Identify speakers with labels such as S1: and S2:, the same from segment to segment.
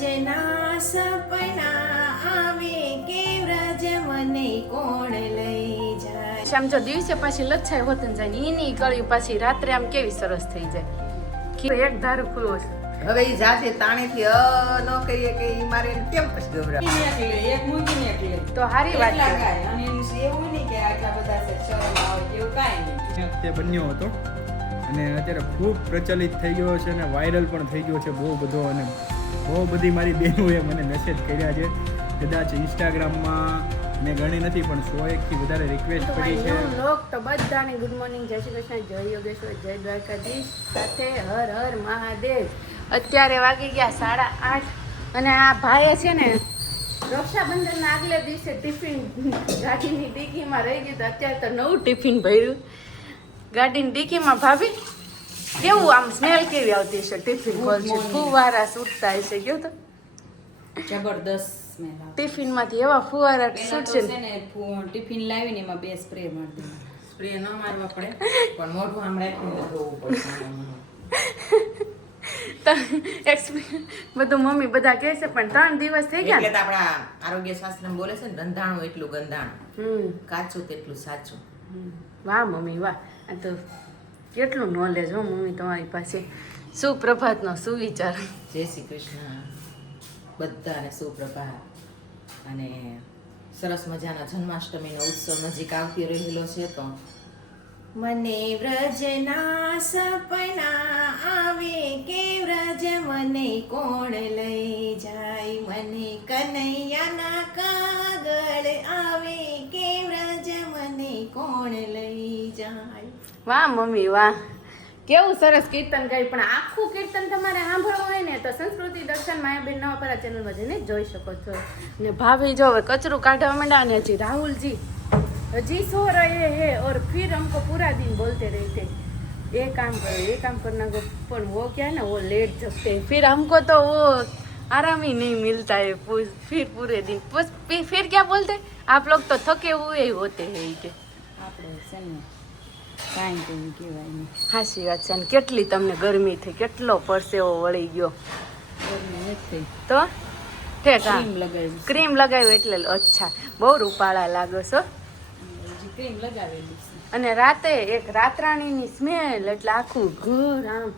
S1: વ્રજના સપના આવે કે વ્રજ મને કોણ લઈ જાય
S2: આમ જો દિવસે પાછી લચ્છાઈ હોતન જાય ને એની કળી પાછી રાત્રે આમ કેવી સરસ થઈ જાય. કે એક ધારું ખુલ્લો છે.
S1: હવે જાતે જાશે તાણેથી અ ન કહીએ કે એ મારે કેમ પછી ગભરા
S3: એક મૂકીને એકલે
S2: તો હારી વાત છે.
S3: અને એનું એવું નહીં કે આટલા બધા છે શરમ આવે એવું કાંઈ નહીં.
S4: તે બન્યો હતો. અને અત્યારે ખૂબ પ્રચલિત થઈ ગયો છે અને વાયરલ પણ થઈ ગયો છે બહુ બધો. અને બહુ બધી મારી બહેનોએ મને મેસેજ કર્યા છે. કદાચ ઇન્સ્ટાગ્રામમાં મેં ગણી નથી પણ સો એકથી વધારે રિક્વેસ્ટ કરી છે.
S2: લોક તો બધાને ગુડ મોર્નિંગ જય શ્રી કૃષ્ણ જય યોગેશ્વર જય દ્વારકાધીશ સાથે હર હર મહાદેવ. અત્યારે વાગી ગયા સાડા આઠ અને આ ભાઈએ છે ને રક્ષાબંધનના આગલે દિવસે ટિફિન ગાડીની ડીકીમાં રહી ગયું તો અત્યારે તો નવું ટિફિન ભર્યું. ગાડીની ડીકીમાં ભાભી કેવું આમ સ્મેલ કેવી આવતી છે? ટિફિન ખોલશે ફુવારા છૂટતા હશે ગયો તો?
S3: જબરદસ્ત સ્મેલ આવે.
S2: ટિફિનમાંથી એવા ફુવારા છૂટશે
S3: ને? ટિફિન લાવીને એમાં બે સ્પ્રે મારતી
S1: સ્પ્રે ન મારવા પડે પણ મોઢું આમ રાખીને ધોવું પડે.
S2: બધું મમ્મી બધા કહે છે પણ ત્રણ દિવસ થઈ ગયા
S1: એટલે આપણા આરોગ્ય શાસ્ત્ર બોલે છે ને રંધાણું એટલું ગંધાણું.
S2: હમ.
S1: કાચું તેટલું સાચું.
S2: વાહ મમ્મી વાહ. આ તો કેટલું નોલેજ હો મમ્મી તમારી પાસે. સુપ્રભાતનો સુવિચાર.
S1: જય શ્રી કૃષ્ણ. બધાને સુપ્રભાત. અને સરસ મજાના જન્માષ્ટમીનો ઉત્સવ નજીક આવતી રહેલો છે તો. મને વ્રજના સપના આવે કે વ્રજ મને કોણ લઈ જાય? મને કનૈયાના કાગળ આવે કે વ્રજ મને કોણ લઈ જાય?
S2: વાહ મમ્મી વાહ કેવું સરસ કીર્તન ગાય પણ આખું કીર્તન તમારે સાંભળવું હોય ને તો સંસ્કૃતિ દર્શન માયાબેન નવાપરા ચેનલમાં જઈને જોઈ શકો છો ને ભાભી જો હવે કચરું કાઢવા માંડ્યા ને હજી રાહુલજી હજી સો રહે હે ઓર फिर हमको पूरा दिन बोलते रहते ये काम करो ये काम करना को पर वो क्या है ना वो लेट जगते हैं फिर हमको तो वो आराम ही नहीं मिलता है पू- फिर पूरे दिन बस फिर फिर क्या बोलते हैं? आप लोग तो थके हुए ही होते हैं ઈ કે
S3: આપણે છે ને કાંઈ કઈ કહેવાય નહીં.
S2: હાચી વાત છે. અને કેટલી તમને ગરમી થઈ? કેટલો પરસેવો વળી ગયો?
S3: ગરમી નથી.
S2: તો?
S3: ક્રીમ લગાવી.
S2: ક્રીમ લગાવ્યું એટલે અચ્છા. બહુ રૂપાળા લાગો છો.
S3: ક્રીમ લગાવેલી
S2: અને રાતે એક રાતરાણીની સ્મેલ એટલે આખું ઘર આમ.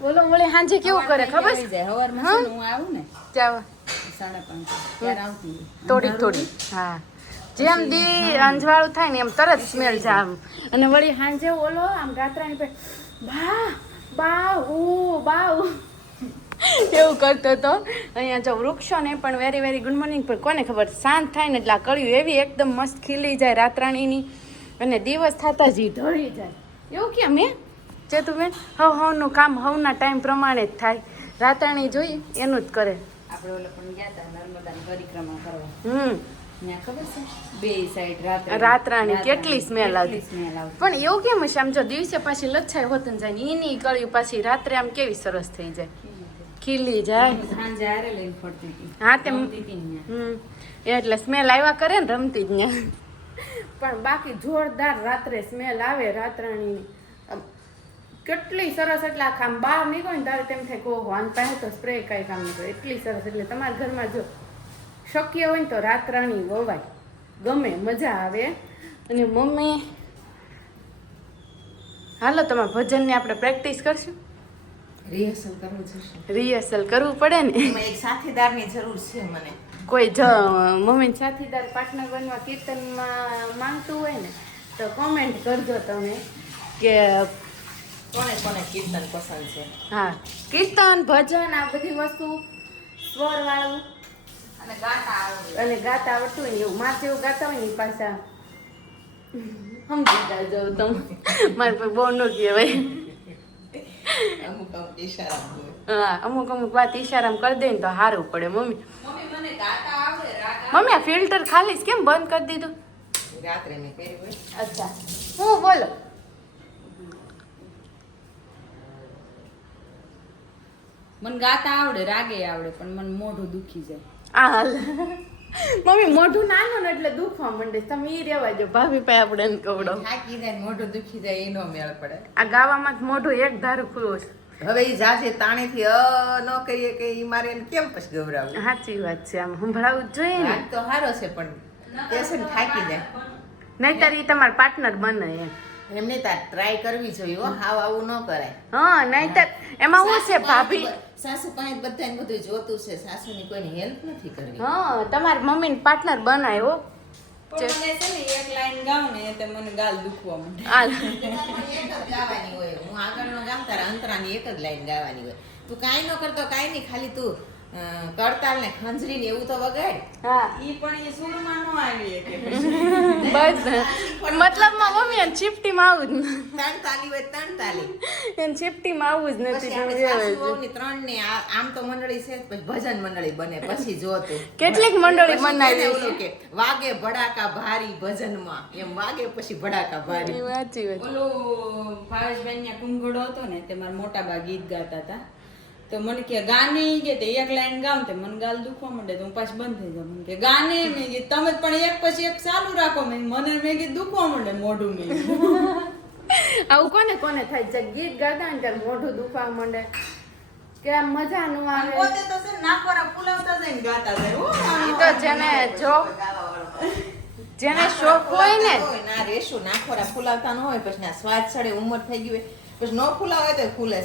S2: બોલો વળે સાંજે કેવું કરે ખબર? છે
S3: હવારમાં હું આવું ને
S2: ચાવ
S3: સાડા પાંચ આવતી
S2: થોડી થોડી હા. જેમ દી અંજવાળું થાય ને એમ તરત સ્મેલ જાય આમ. અને વળી સાંજે ઓલો આમ રાતરાણી પે બા બા ઉ બા ઉ. એવું કરતો હતો અહીંયા જો વૃક્ષો ને પણ વેરી વેરી ગુડ મોર્નિંગ પણ કોને ખબર? શાંત થાય ને એટલે આ કળ્યું એવી એકદમ મસ્ત ખીલી જાય રાતરાણીની. અને દિવસ થતા જ ઢળી જાય. એવું કેમ હે? ચેતુબેન હવ હવનું કામ હવના ટાઈમ પ્રમાણે જ થાય. રાતરાણી જોઈ એનું જ કરે.
S3: આપણે ઓલો પણ ગયા હતા નર્મદાની પરિક્રમા કરવા.
S2: હમ. રાતરાણી કેટલી.
S3: સ્મેલ આવતી.
S2: પણ એવું કેમ હશે? આમ જો દિવસે પાછી લચ્છાઈ હોતન જાય ને એની કળી પાછી રાત્રે આમ કેવી સરસ થઈ જાય? ખીલી જાય.
S3: હતી.
S2: હા
S3: હતી.
S2: હમ. એટલે સ્મેલ આવ્યા કરે ને રમતી જ પણ બાકી જોરદાર રાત્રે સ્મેલ આવે રાતરાણીની કેટલી સરસ એટલે આખા આમ બહાર નીકળો ને તારે તેમ થાય કહો આન પાસે તો સ્પ્રે કાંઈ કામ નહીં એટલી સરસ. એટલે તમારા ઘરમાં જો શક્ય હોય ને તો રાતરાણી વવાય. ગમે મજા આવે. અને મમ્મી હાલો તમારા ભજનની આપણે પ્રેક્ટિસ કરશું.
S1: રિહર્સલ કરવું જશે.
S2: રિહર્સલ કરવું પડે ને?
S1: એમાં એક સાથીદારની જરૂર છે મને.
S2: કોઈ જ મમ્મી સાથીદાર પાર્ટનર બનવા કીર્તનમાં માંગતું હોય ને તો કોમેન્ટ કરજો તમે કે
S1: કોને કોને કીર્તન પસંદ છે?
S2: હા કીર્તન ભજન આ બધી વસ્તુ સ્વર વાળું
S1: અને ગાતા આવડે.
S2: અને ગાતા આવડતું હોય ને એવું. માર જેવું ગાતા હોય ને પાછા સમજી જાજો તમે. મારે કોઈ બહુ ન કહેવાય.
S1: અમુક અમુક ઈશારા
S2: હા અમુક અમુક વાત ઈશારામ કરી દે ને તો સારું પડે મમ્મી.
S1: મમ્મી મને ગાતા આવડે રાગ
S2: મમ્મી આ ફિલ્ટર ખાલી કેમ બંધ કરી દીધું?
S1: રાત્રે
S2: અચ્છા. હું બોલો?
S3: મને ગાતા આવડે રાગે આવડે પણ મને મોઢું દુખી જાય.
S2: આ હાલ મમ્મી મોઢું નાનું ને એટલે દુખવા માંડે. તમે એ રેવા જો ભાભી પાસે આપણે એને કવડો
S1: થાકી જાય મોઢું દુખી જાય એનો મેળ પડે.
S2: આ ગાવામાં જ મોઢું એક ધારું ખુલ્લું છે.
S1: હવે એ જાજે તાણેથી અ ન કરીએ કે એ મારે એને કેમ પછી ગભરાવું?
S2: સાચી વાત છે આમ સંભળાવું જ જોઈએ ને.
S1: તો સારો છે પણ તે છે ને થાકી જાય.
S2: નહીતર એ તમારા પાર્ટનર બને એમ.
S1: એમને તાર ટ્રાય કરવી જોઈએ હો હાવ આવું ન કરાય.
S2: હા નહીતર એમાં શું છે ભાભી?
S1: સાસુ પાસે બધાને બધું જોતું છે સાસુની કોઈની હેલ્પ નથી કરવી.
S2: હા તમારી મમ્મીને પાર્ટનર
S3: બનાવ્યો? મને છે ને એક લાઈન ગાઉં ને તો મને ગાલ દુખવા માંડે.
S1: એક જ ગાવાની હોય. હું આગળનો ગામ તારા અંતરાની એક જ લાઈન ગાવાની હોય. તું કાંઈ ન કરતો કાંઈ નહીં ખાલી તું કરતાલ ને ખંજરી ને એવું તો વગાડ.
S2: હા.
S3: ઈ પણ એ સુરમાં નો આવી કે
S2: બસ. મતલબમાં મમ્મી એમ ચીપટી માં આવું જ
S1: ત્રણ તાલી હોય ત્રણ તાલી.
S2: એમ ચીપટી માં આવું જ નથી જોઈએ
S1: ત્રણ ને આમ તો મંડળી છે પછી ભજન મંડળી બને પછી જો તું.
S2: કેટલીક મંડળી બનાવી
S1: કે વાગે ભડાકા ભારી ભજનમાં એમ વાગે પછી ભડાકા ભારી.
S2: વાંચી
S3: ઓલું ભાવેશભાઈ ને કુંગડો હતો ને તે મારા મોટા બા ગીત ગાતા હતા. તો મને કે ગાને કે તે એક લાઈન ગાઉં તે મને ગાલ દુખવા માંડે તો હું પાછ બંધ થઈ જાઉં. મને કે ગાને મેં કે તમે પણ એક પછી એક ચાલુ રાખો. મેં મને મેં કે દુખવા માંડે મોઢું મેં
S2: આવું કોને કોને થાય? છે ગીત ગાતા ને ત્યારે મોઢું દુખવા માંડે. કે આમ મજા નું આવે.
S3: પોતે તો છે ને નાકવારા ફૂલાવતા જાય ને ગાતા જાય.
S2: ઓ તો જેને જો જેને શોખ હોય ને
S1: ના રેશું નાખોરા ફૂલાવતા ન હોય પછી ના સ્વાદ ચડે ઉંમર થઈ ગઈ હોય. પછી ન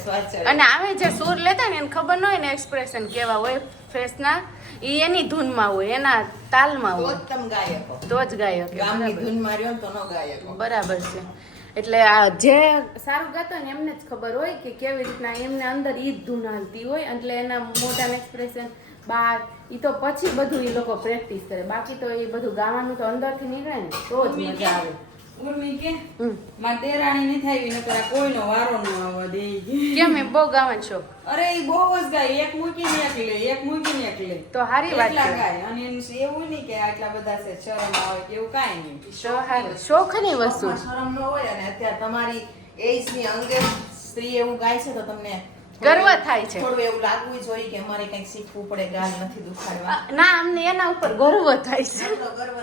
S1: તો
S2: અને આવે જે સુર લેતા ને એને ખબર ન હોય ને એક્સપ્રેશન કેવા હોય ફેસના એ એની ધૂનમાં હોય એના તાલમાં
S1: તો
S2: હોય.
S1: જ ગાયક.
S2: તો જ ગાયક
S1: ગામની ધૂન માર્યો તો ન ગાયક.
S2: બરાબર છે. એટલે આ જે સારું ગાતો હોય ને એમને જ ખબર હોય કે કેવી રીતના એમને અંદર ઈ ધૂન હાલતી હોય એટલે એના મોઢાના એક્સપ્રેશન બાર ઈ તો પછી બધું ઈ લોકો પ્રેક્ટિસ કરે. બાકી તો એ બધું ગાવાનું તો અંદરથી નીકળે ને તો જ મજા આવે.
S3: ઉર્મી કે. દેરાણી કોઈનો વારો ન આવવા દે.
S2: કેમ એ બહુ ગાવાનો શોખ
S3: અરે ઈ બહુ જ ગાય. એક મૂકીને એક લે એક મૂકીને એક લે.
S2: તો હારી વાત છે.
S3: ગાય. અને એવું નહીં કે આટલા બધા છે શરમ આવે કે એવું કાંઈ નહીં.
S2: શોખની વસ્તુ.
S1: શરમ ન હોય અને અત્યારે તમારી એજની અંગે સ્ત્રી એવું ગાય છે તો તમને
S2: ગર્વ થાય છે.
S1: થોડું એવું લાગવું જોઈએ કે અમારે કંઈક શીખવું પડે ગાલ નથી દુખાડવા.
S2: ના અમને એના ઉપર ગર્વ થાય છે.
S1: ગર્વ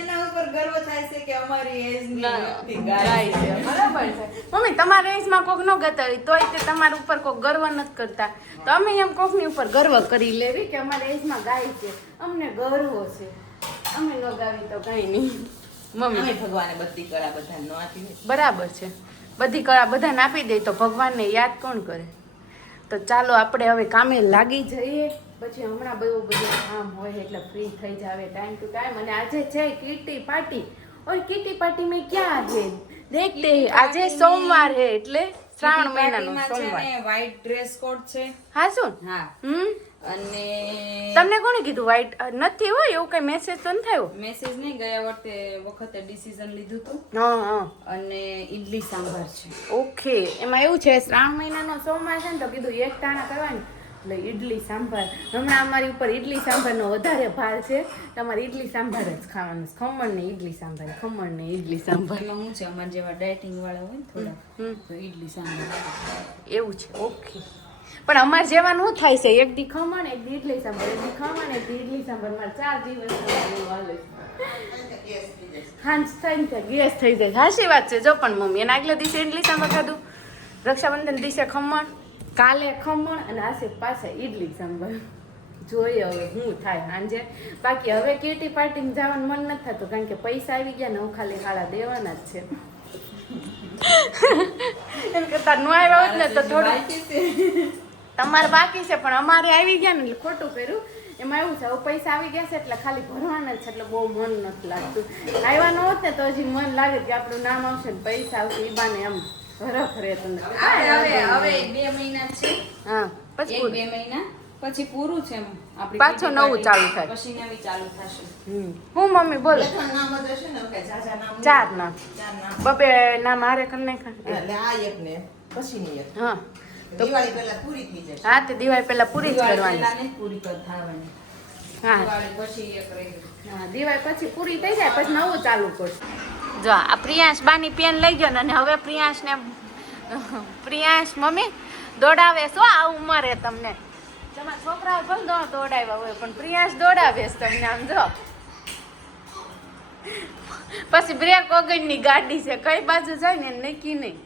S3: એના ઉપર ગર્વ થાય છે કે અમારી એજની
S2: ના, ગાય છે. બરાબર છે. મમ્મી તમારા એજમાં કોક ન ગતાડી તોય તે તમારા ઉપર કોક ગર્વ નથી કરતા. તો અમે એમ કોકની ઉપર ગર્વ કરી લેવી કે અમારા એજમાં ગાય છે. અમને ગર્વ છે. અમે ન ગાવી તો કઈ નહીં. મમ્મી.
S1: ભગવાને બધી કળા બધા ન આપી
S2: બરાબર છે. બધી કળા બધાને આપી દે તો ભગવાનને યાદ કોણ કરે? તો ચાલો આપણે હવે કામે લાગી જઈએ. પછી હમણાં બહુ બધું કામ હોય એટલે ફ્રી થઈ જાવે. ટાઈમ ટુ ટાઈમ અને આજે છે કીટી પાર્ટી. ઓર કીટી પાર્ટી મેં ક્યાં આજે દેખતે આજે સોમવાર હે એટલે? શ્રાવણ મહિનાનો સોમવાર.
S3: ને ડ્રેસ કોડ છે.
S2: હા શું?
S3: હા.
S2: હમ?
S3: અને
S2: તમને કોણે કીધું વાઈટ નથી હોય? એવું કઈ મેસેજ તો નથી થયો?
S3: મેસેજ નહીં ગયા વખતે વખતે ડિસિઝન લીધું હતું
S2: હા હા.
S3: અને ઈડલી સાંભાર છે.
S2: ઓકે એમાં એવું છે શ્રાવણ મહિનાનો સોમવાર છે ને તો કીધું એક ટાણા કરવાની. એટલે ઈડલી સાંભાર. હમણાં અમારી ઉપર ઈડલી સાંભારનો વધારે ભાર છે. તમારે ઈડલી સાંભાર જ ખાવાનું છે. ખમણ ને ઈડલી સાંભાર. ખમણ ને ઈડલી. સાંભાર
S3: શું છે? અમારા જેવા ડાયટિંગ વાળા હોય ને થોડા. તો ઈડલી સાંભાર.
S2: એવું છે. ઓકે. પણ અમારે જેવા નું થાય છે? એક દી ખમણ એક દી ઇડલી સાંભાર. એક દી ખમણ એક દી ઇડલી સાંભાર. મારે ચાર દિવસ હાંસ થઈ ત્યાં ગેસ થઈ જાય. સાચી વાત છે. જો પણ મમ્મી એના આગલા દિવસે ઇડલી સાંભાર ખાધું. રક્ષાબંધન દિવસે ખમણ. કાલે ખમણ અને આસે પાછા ઈડલી સાંભળ જોઈએ હવે હું થાય સાંજે. બાકી હવે કેટી પાર્ટી જવાનું મન નથી થતું કારણ કે પૈસા આવી ગયા ને હું ખાલી હાળા દેવાના જ છે. એમ કરતા ન આવ્યા હોત ને તો થોડું તમારે બાકી છે પણ અમારે આવી ગયા ને એટલે ખોટું કર્યું. એમાં એવું છે હવે પૈસા આવી ગયા છે એટલે ખાલી ભરવાના જ છે એટલે બહુ મન નથી લાગતું. આવ્યા ન હોત ને તો હજી મન લાગે કે આપણું નામ આવશે ને પૈસા આવશે એ બાને એમ. હરખ તમને.
S3: હવે હવે બે મહિના છે.
S2: હા પછી પૂરું.
S3: બે મહિના. પછી પૂરું છે એમ
S2: પાછું નવું. ચાલુ થાય.
S3: પછી નવી ચાલુ થશે.
S2: હું મમ્મી બોલો.
S1: નામ જ હશે ને કે ઝાઝા નામ
S2: ચાર નામ. બબે નામ હારે કરી નાખ્યા
S1: એટલે આ એક ને પછીની એક.
S2: હા.
S1: દિવાળી પહેલા પૂરી થઈ જશે.
S2: હા તે દિવાળી પહેલા પૂરી જ કરવાની.
S3: પૂરી કર થવાની
S2: હા.
S3: દિવાળી પછી એક રહી
S2: હા દિવાળી પછી પૂરી થઈ જાય પછી નવું ચાલુ કરશું. જો આ પ્રિયાંશ બાની પેન લઈ ગયો ને અને હવે પ્રિયાંશને પ્રિયાંશ મમ્મી દોડાવે શું આ ઉંમરે તમને. તમારા છોકરાઓ દો દોડાવ્યા હોય પણ પ્રિયાંશ દોડાવે છે તમને આમ જો. પછી બ્રેક વગરની ગાડી છે કઈ બાજુ જાય ને નક્કી નહીં.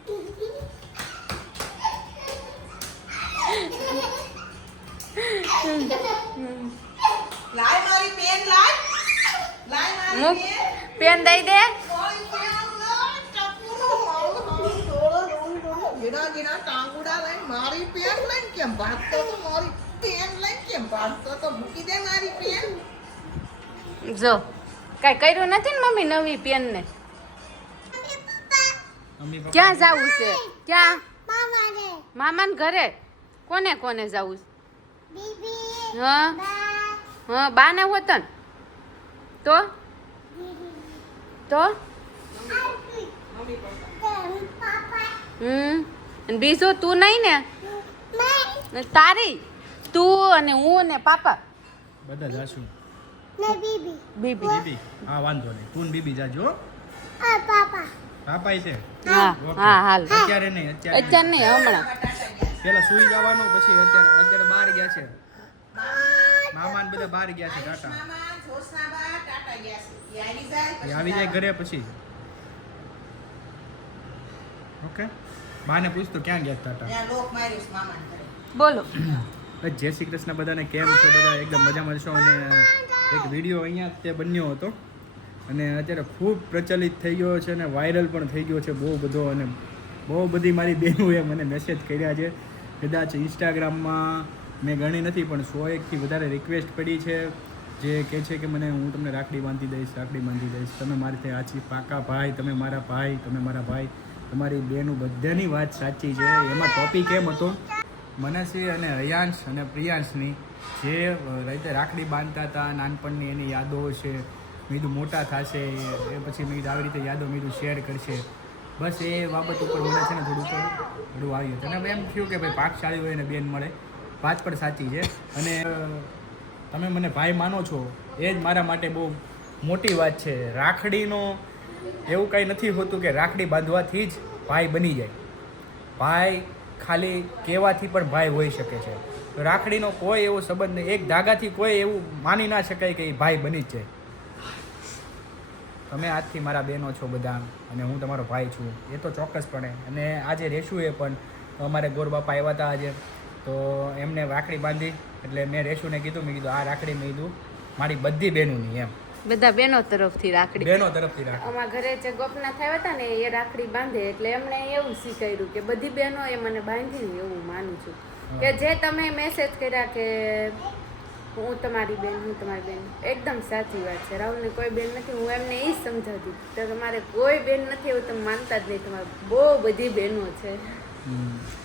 S1: પેન
S2: દઈ દે.
S1: થોડો ગીડા ગીડા ટાંગુડા લઈને મારી પેન લઈને કેમ ભાગતો તો મારી પેન લઈને કેમ ભાગતો તો મૂકી દે મારી પેન
S2: જો કાંઈ કર્યું નથી ને મમ્મી નવી પેન ને ક્યાં જવું છે? ક્યાં? મામાને ઘરે? કોને કોને જવું છે? હા? હા બાને હોતન? તો? તો? હમ? અને બીજું તું નહીં ને? તારી તું અને હું ને પાપા.
S4: બધા જાશું.
S2: બીબી.
S4: બીબી. હા વાંધો નહીં. તું બીબી જાજો હો. પાપા. છે?
S2: હા હા હાલ.
S4: અત્યારે નહીં અત્યારે
S2: અત્યારે નહીં હમણાં.
S4: પેલા સુઈ જવાનું પછી અત્યારે અત્યારે બહાર ગયા છે. મામા બધા બહાર ગયા છે ટાટા.
S1: છે આવી જાય
S4: ઘરે પછી. ઓકે? બાને પૂછતો ક્યાં ગયા હતા
S1: ત્યાં લોક માર્યું મામાને ઘરે.
S2: બોલો.
S4: જય શ્રી કૃષ્ણ બધાને કેમ છો? બધા એકદમ મજામાં છો? અને એક વીડિયો અહીંયા તે બન્યો હતો. અને અત્યારે ખૂબ પ્રચલિત થઈ ગયો છે અને વાયરલ પણ થઈ ગયો છે બહુ બધો. અને બહુ બધી મારી બહેનોએ મને મેસેજ કર્યા છે. કદાચ ઇન્સ્ટાગ્રામમાં મેં ગણી નથી પણ સો એકથી વધારે રિક્વેસ્ટ પડી છે. જે કહે છે કે મને હું તમને રાખડી બાંધી દઈશ રાખડી બાંધી દઈશ. તમે મારી ત્યાં આછી પાકા ભાઈ તમે મારા ભાઈ તમે મારા ભાઈ. તમારી બેનું બધાની વાત સાચી છે. એમાં ટોપિક એમ હતો? મનસી અને રયાંશ અને પ્રિયાંશની જે રીતે રાખડી બાંધતા હતા, નાનપણની એની યાદો છે મીધું મોટા થશે, એ પછી મીધું આવી રીતે યાદો મીધું શેર કરશે. બસ એ બાબત ઉપર મને છે ને થોડું થોડું આવ્યું હતું. અને એમ થયું કે ભાઈ પાકશાળી હોય અને બેન મળે. વાત પણ સાચી છે. અને તમે મને ભાઈ માનો છો, એ જ મારા માટે બહુ મોટી વાત છે. રાખડીનો એવું કંઈ નથી હોતું કે રાખડી બાંધવાથી જ ભાઈ બની જાય. ભાઈ ખાલી કહેવાથી પણ ભાઈ હોઈ શકે છે. રાખડીનો કોઈ એવો સંબંધ નહીં. એક ધાગાથી કોઈ એવું માની ના શકાય કે એ ભાઈ બની જ જાય. તમે આજથી મારા બહેનો છો બધા અને હું તમારો ભાઈ છું. એ તો ચોક્કસપણે. અને આજે રેશું એ પણ અમારે ગોરબાપા આવ્યા હતા આજે. તો એમને રાખડી બાંધી એટલે મેં રેશુને કીધું, મેં કીધું, આ રાખડી મેં કીધું મારી બધી બહેનોની, એમ.
S2: બધા બેનો તરફથી રાખડી.
S4: બેનો તરફથી રાખડી.
S2: અમારા ઘરે જે ગોપના થયા હતા ને એ રાખડી બાંધે એટલે એમણે એવું શીખાયું કે બધી બહેનો એ મને બાંધી એવું માનું છું. કે જે તમે મેસેજ કર્યા કે હું તમારી બેન હું તમારી બેન એકદમ સાચી વાત છે. રાહુલની કોઈ બેન નથી હું એમને એ જ સમજાવતી. તો તમારે કોઈ બેન નથી એવું તમે માનતા જ નહીં. તમારે બહુ બધી બહેનો છે.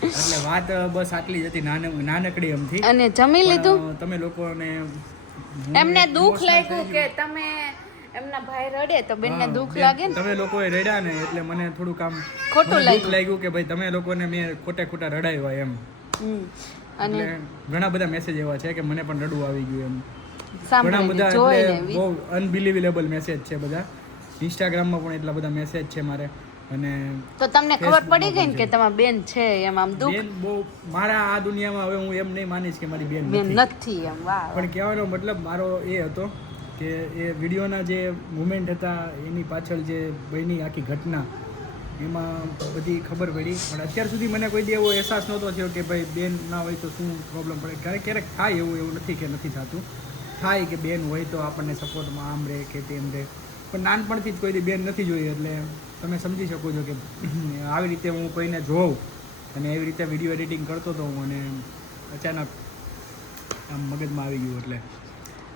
S4: એટલે વાત બસ આટલી જ હતી નાનકડી એમથી.
S2: અને જમી
S4: લીધું? તમે લોકોને
S2: એમને દુઃખ લાગ્યું કે તમે એમના ભાઈ રડે તો બેનને દુઃખ લાગે ને?
S4: તમે લોકોએ રડ્યા ને એટલે મને થોડું કામ
S2: ખોટું
S4: દુઃખ
S2: લાગ્યું.
S4: લાગ્યું કે ભાઈ તમે લોકોને મેં ખોટે ખોટા રડાવ્યા એમ.
S2: અને
S4: ઘણા બધા મેસેજ એવા છે કે મને પણ રડવું આવી ગયું એમ. ઘણા બધા એટલે બહુ અનબિલીવેબલ મેસેજ છે બધા. ઇન્સ્ટાગ્રામમાં પણ એટલા બધા મેસેજ છે મારે. અને
S2: તો તમને ખબર પડી ગઈ ને કે તમારા બેન છે એમ આમ દુઃખ?
S4: બેન બહુ મારા આ દુનિયામાં હવે હું એમ નહીં માનીશ કે મારી બેન
S2: બેન
S4: નથી.
S2: નથી એમ વાહ
S4: પણ કહેવાનો મતલબ મારો એ હતો કે એ વિડીયોના જે મુમેન્ટ હતા એની પાછળ જે બહેની આખી ઘટના એમાં બધી ખબર પડી. પણ અત્યાર સુધી મને કોઈ દી એવો અહેસાસ નહોતો થયો કે ભાઈ બેન ના હોય તો શું પ્રોબ્લેમ પડે? ક્યારેક ક્યારેક થાય એવું એવું નથી કે નથી થતું. થાય કે બેન હોય તો આપણને સપોર્ટમાં આમ રહે કે તેમ રહે પણ નાનપણથી જ કોઈ દી બેન નથી જોઈ એટલે તમે સમજી શકો છો કે આવી રીતે હું કોઈને જોઉં અને એવી રીતે વીડિયો એડિટિંગ કરતો હતો હું અને અચાનક આમ મગજમાં આવી ગયું એટલે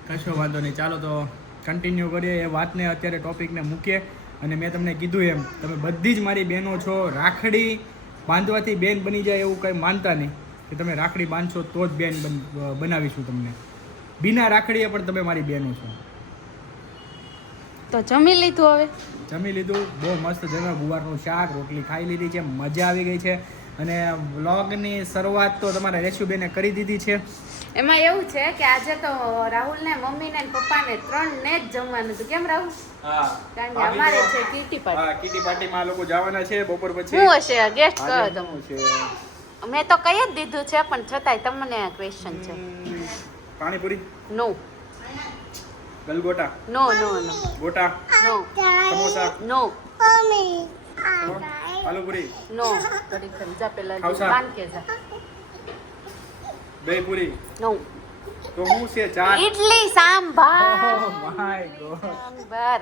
S4: કશો વાંધો નહીં. ચાલો તો કન્ટિન્યુ કરીએ. એ વાતને અત્યારે ટોપિકને મૂકીએ અને મેં તમને કીધું એમ, તમે બધી જ મારી બહેનો છો, રાખડી બાંધવાથી બેન બની જાય એવું કંઈ માનતા નહીં. કે તમે રાખડી બાંધશો તો જ બેન, બનાવીશું તમને. બિના રાખડીએ પણ તમે મારી બહેનો છો.
S2: તો જમી લીધું હવે?
S4: જમી લીધું. બહુ મસ્ત જગ્યા. ગુવારનું શાક રોટલી ખાઈ લીધી છે. મજા આવી ગઈ છે. અને વ્લોગની શરૂઆત તો તમારા રેશુબેને કરી દીધી છે.
S2: એમાં એવું છે કે આજે તો રાહુલ ને મમ્મી ને પપ્પા ને ત્રણ ને જ જમવાનું હતું. કેમ રાહુલ? કારણ કે અમારે છે કીટી પાર્ટી
S4: હા કીટી પાર્ટીમાં આ લોકો જવાના છે. બપોર પછી
S2: હું હશે? ગેસ્ટ કરો તમે મેં તો કહી જ દીધું છે પણ છતાંય તમને ક્વેશ્ચન છે.
S4: પાણીપુરી?
S2: નો
S4: ગલગોટા
S2: નો નો નો.
S4: ગોટા?
S2: નો.
S4: સમોસા?
S2: નો.
S4: આલુપુરી?
S2: નો. કડી ખંજા પેલા
S4: ખાવસા.
S2: કે જા
S4: દહીં નો.
S5: નવ
S4: તો હું છે ચાર
S5: ઇડલી સાંભાર.
S4: My God.
S5: સાંભાર.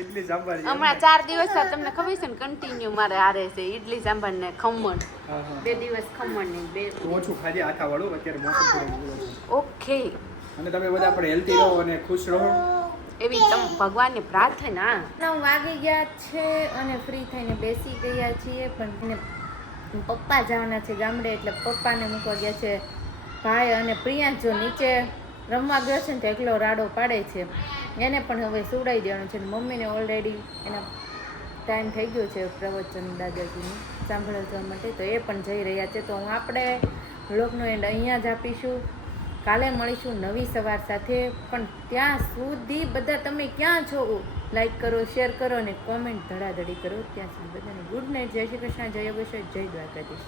S4: ઇડલી સાંભાર
S5: હમણાં ચાર દિવસ તમને ખબર છે ને કન્ટિન્યુ મારે આરે છે. ઇડલી સાંભાર ને ખમણ. બે દિવસ ખમણ ને બે.
S4: ઓછું ખાજે આખા વાળું અત્યારે મોસમ.
S5: ઓકે
S4: અને તમે બધા પણ હેલ્ધી રહો અને ખુશ રહો.
S5: એવી તમ ભગવાનની પ્રાર્થના. નવ વાગી ગયા છે અને ફ્રી થઈને બેસી ગયા છીએ પણ પપ્પા જવાના છે ગામડે એટલે પપ્પાને મૂકવા ગયા છે ભાઈ અને પ્રિયા જો નીચે રમવા ગયો છે ને તો એકલો રાડો પાડે છે. એને પણ હવે સુવડાવી દેવાનું છે અને મમ્મીને ઓલરેડી એના ટાઈમ થઈ ગયો છે પ્રવચન દાદાજીનું. સાંભળવા માટે તો એ પણ જઈ રહ્યા છે. તો હું આપણે વ્લોગનો એન્ડ અહીંયા જ આપીશું. કાલે મળીશું નવી સવાર સાથે. પણ ત્યાં સુધી બધા તમે ક્યાં છો? લાઈક કરો શેર કરો અને કોમેન્ટ ધડાધડી કરો. ત્યાં સુધી બધાને ગુડ નાઇટ જય શ્રી કૃષ્ણ, જય યોગેશ્વર જય દ્વારકાધીશ.